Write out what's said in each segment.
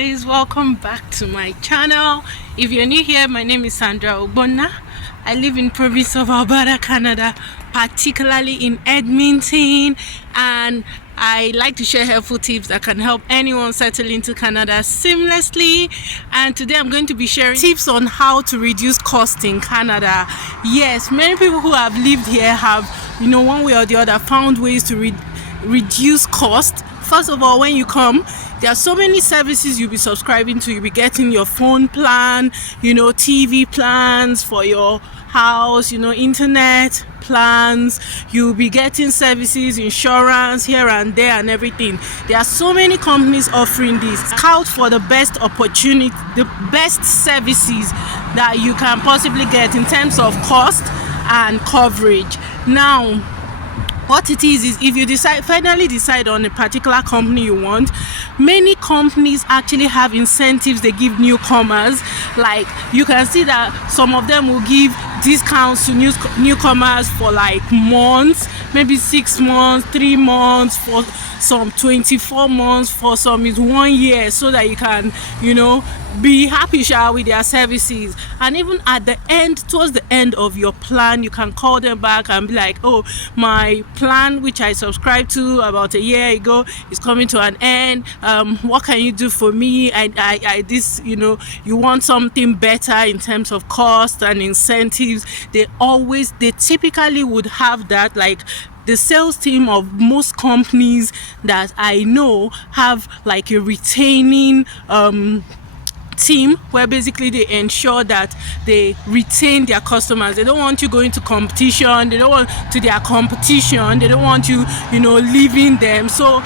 guys, welcome back to my channel. If you're new here, my name is Sandra Ogbonna. I live in province of Alberta, Canada, particularly in Edmonton, and I like to share helpful tips that can help anyone settle into Canada seamlessly. And today I'm going to be sharing tips on how to reduce cost in Canada. Yes, many people who have lived here have, one way or the other found ways to reduce cost. First of all, when you come, there are so many services you'll be subscribing to. You'll be getting your phone plan, TV plans for your house, internet plans. You'll be getting services, insurance here and there and everything. There are so many companies offering this. Scout for the best opportunity, the best services that you can possibly get in terms of cost and coverage. Now, what it is if you finally decide on a particular company you want, many companies actually have incentives they give newcomers. Like, you can see that some of them will give discounts to newcomers for like months, maybe 6 months, 3 months, for some 24 months, for some is 1 year, so that you can be happy with their services. And even at the end, towards the end of your plan, you can call them back and be like, oh, my plan which I subscribed to about a year ago is coming to an end. What can you do for me? You want something better in terms of cost and incentives. They typically would have that. Like, the sales team of most companies that I know have like a retaining team where basically they ensure that they retain their customers. They don't want you going to competition. They don't want to their competition. They don't want you, leaving them. So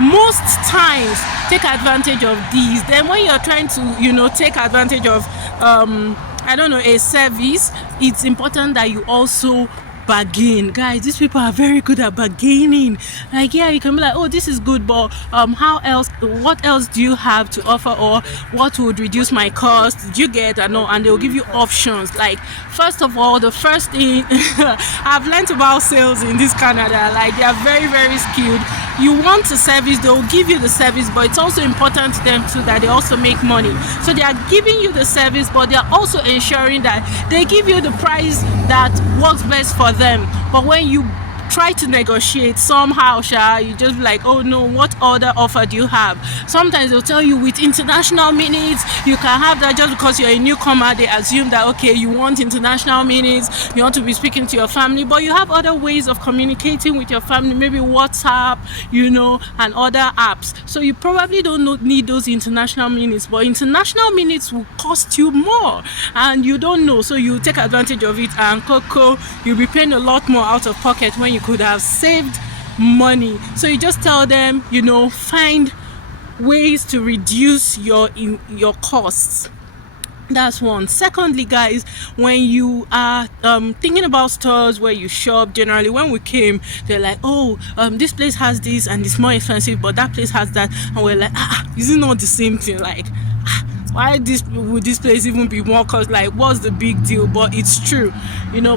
most times take advantage of these. Then when you're trying to, take advantage of, a service, it's important that you also bargain. Guys, these people are very good at bargaining. Like, yeah, you can be like, oh, this is good, but what else do you have to offer, or what would reduce my cost? Did you get? And they'll give you options. Like, first of all, the first thing I've learned about sales in this Canada, like, they are very, very skilled. You want a service, they'll give you the service, but it's also important to them too that they also make money. So they are giving you the service, but they are also ensuring that they give you the price that works best for them. But when you try to negotiate somehow, you just be like, oh no, what other offer do you have? Sometimes they'll tell you with international minutes you can have that. Just because you're a newcomer, they assume that, okay, you want international minutes, you want to be speaking to your family, but you have other ways of communicating with your family, maybe WhatsApp, and other apps. So you probably don't need those international minutes, but international minutes will cost you more and you don't know. So you take advantage of it, and you'll be paying a lot more out of pocket when you could have saved money. So you just tell them, find ways to reduce your costs. That's one. Secondly, guys, when you are thinking about stores where you shop, generally when we came, they're like, oh, this place has this and it's more expensive, but that place has that, and we're like, is it not the same thing? Like, why would this place even be more cost? Like, what's the big deal? But it's true.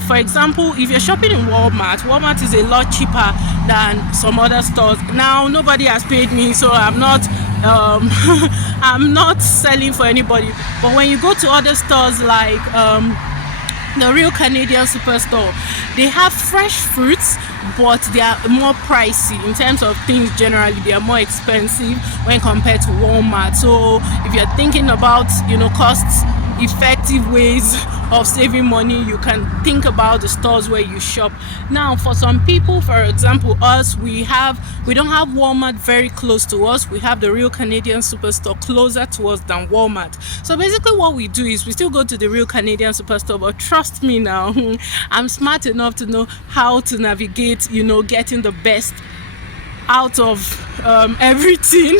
For example, if you're shopping in Walmart is a lot cheaper than some other stores. Now, nobody has paid me, so I'm not I'm not selling for anybody. But when you go to other stores like the Real Canadian Superstore, they have fresh fruits, but they are more pricey in terms of things. Generally, they are more expensive when compared to Walmart. So if you're thinking about costs effective ways of saving money, you can think about the stores where you shop. Now, for some people, for example us, we don't have Walmart very close to us. We have the Real Canadian Superstore closer to us than Walmart. So basically what we do is we still go to the Real Canadian Superstore, but trust me now, I'm smart enough to know how to navigate, getting the best out of everything.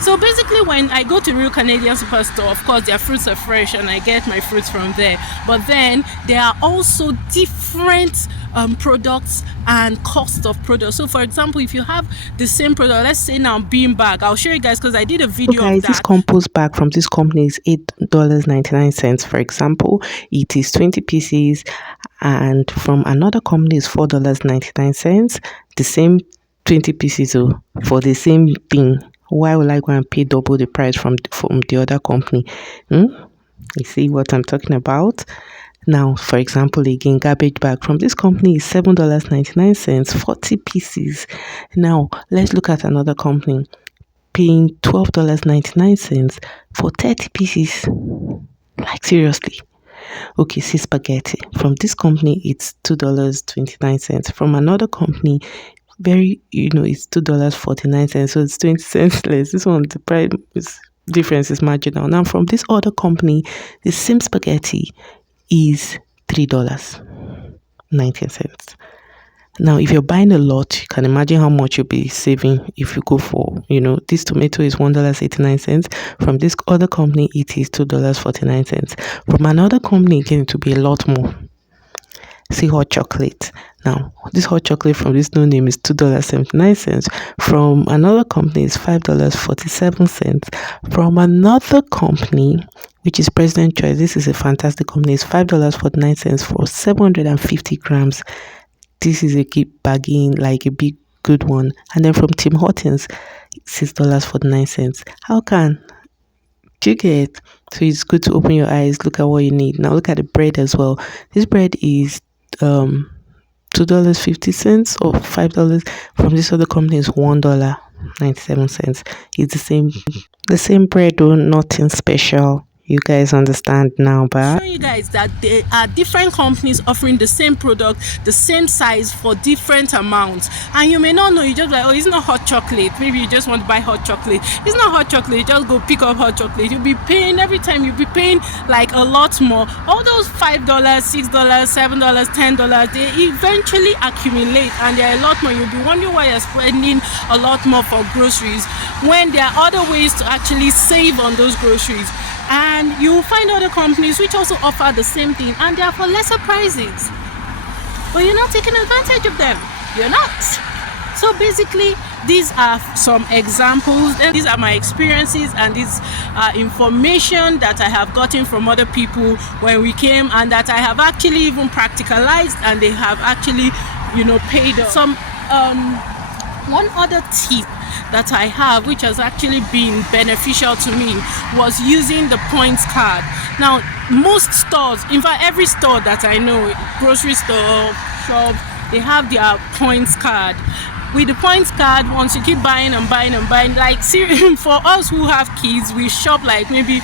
So basically when I go to Real Canadian Superstore, of course their fruits are fresh and I get my fruits from there, but then there are also different products and cost of products. So for example, if you have the same product, let's say now bean bag, I'll show you guys because I did a video of that. This compost bag from this company is $8.99. For example, it is 20 pieces, and from another company is $4.99. The same 20 pieces for the same thing Why would I go and pay double the price from the other company? You see what I'm talking about? Now, for example, again, garbage bag from this company is $7.99, 40 pieces. Now, let's look at another company paying $12.99 for 30 pieces. Like, seriously. Okay, see spaghetti. From this company, it's $2.29. From another company, it's $2.49. So it's 20 cents less. This one, the price difference is marginal. Now, from this other company, the same spaghetti is $3.19. Now, if you're buying a lot, you can imagine how much you'll be saving if you go for, this tomato is $1.89. From this other company, it is $2.49. From another company, again, it will be a lot more. See hot chocolate. Now, this hot chocolate from this no name is $2.79. From another company, is $5.47. From another company, which is President Choice, this is a fantastic company, it's $5.49 for 750 grams. This is a big bargain, like a big good one. And then from Tim Hortons, $6.49. How can you get? So it's good to open your eyes, look at what you need. Now look at the bread as well. This bread is $2.50 or $5. From this other company is $1.97. It's the same bread though, nothing special. You guys understand now, but show you guys that there are different companies offering the same product, the same size for different amounts, and you may not know. You just like, oh, it's not hot chocolate. Maybe you just want to buy hot chocolate. It's not hot chocolate. You just go pick up hot chocolate. You'll be paying every time. You'll be paying like a lot more. All those $5, $6, $7, $10, they eventually accumulate, and there are a lot more. You'll be wondering why you're spending a lot more for groceries when there are other ways to actually save on those groceries. And you will find other companies which also offer the same thing, and they are for lesser prices, but you're not taking advantage of them. You're not. So basically, these are some examples. These are my experiences, and these are information that I have gotten from other people when we came, and that I have actually even practicalized, and they have actually paid off. Some one other tip that I have, which has actually been beneficial to me, was using the points card. Now, most stores, in fact every store that I know, grocery store, shop, they have their points card. With the points card, once you keep buying and buying and buying, like for us who have kids, we shop like maybe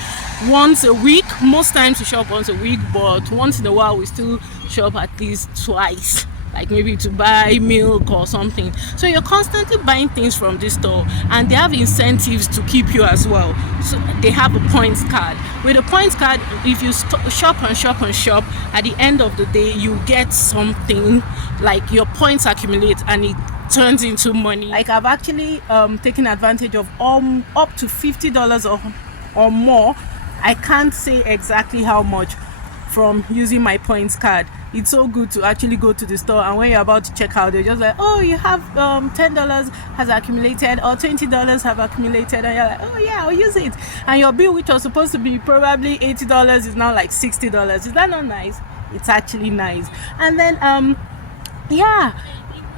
once a week. Most times we shop once a week, but once in a while we still shop at least twice, like maybe to buy milk or something. So you're constantly buying things from this store, and they have incentives to keep you as well. So they have a points card. With a points card, if you shop and shop and shop, at the end of the day you get something, like your points accumulate and it turns into money. Like I've actually taken advantage of up to $50 or more. I can't say exactly how much from using my points card. It's so good to actually go to the store, and when you're about to check out, they're just like, oh, you have $10 has accumulated or $20 have accumulated, and you're like, oh yeah, I'll use it. And your bill, which was supposed to be probably $80, is now like $60. Is that not nice? It's actually nice. And then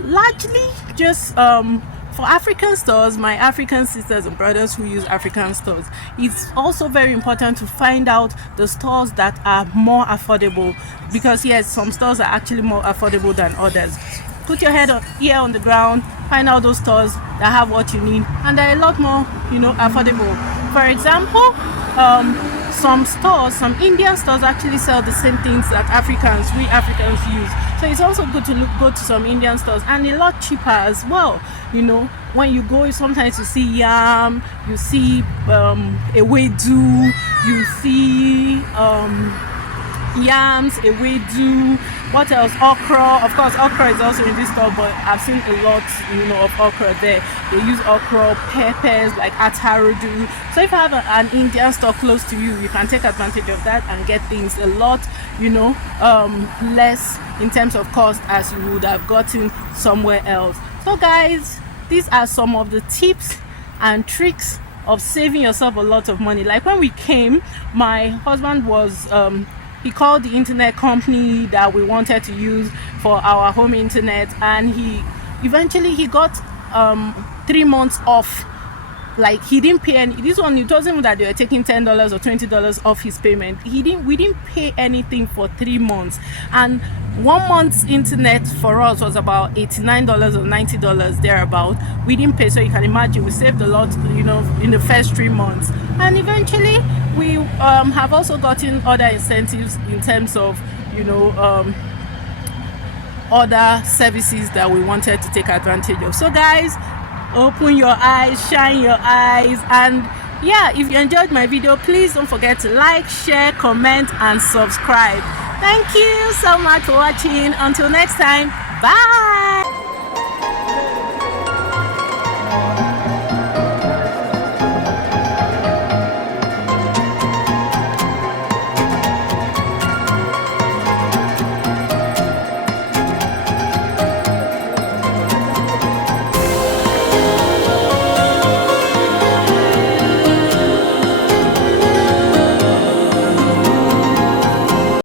largely just for African stores, my African sisters and brothers who use African stores, it's also very important to find out the stores that are more affordable, because yes, some stores are actually more affordable than others. Put your head here on the ground, find out those stores that have what you need, and they're a lot more affordable. For example, some stores, some Indian stores actually sell the same things that we Africans use. So it's also good to go to some Indian stores, and a lot cheaper as well. When you go, sometimes you see yam, you see ewedu, you see yams, ewedu, what else? Okra. Of course, okra is also in this store, but I've seen a lot, of okra there. They use okra, peppers, like atarudu. So if you have an Indian store close to you, you can take advantage of that and get things a lot, less in terms of cost as you would have gotten somewhere else. So guys, these are some of the tips and tricks of saving yourself a lot of money. Like when we came, my husband was he called the internet company that we wanted to use for our home internet, and he eventually got 3 months off like he didn't pay any. This one, it wasn't even that they were taking $10 or $20 off his payment. We didn't pay anything for 3 months, and 1 month's internet for us was about $89 or $90 thereabout. We didn't pay, so you can imagine we saved a lot, you know, in the first 3 months. And eventually we have also gotten other incentives in terms of, you know, other services that we wanted to take advantage of. So guys, open your eyes, shine your eyes, and yeah, if you enjoyed my video, please don't forget to like, share, comment, and subscribe. Thank you so much for watching. Until next time, bye.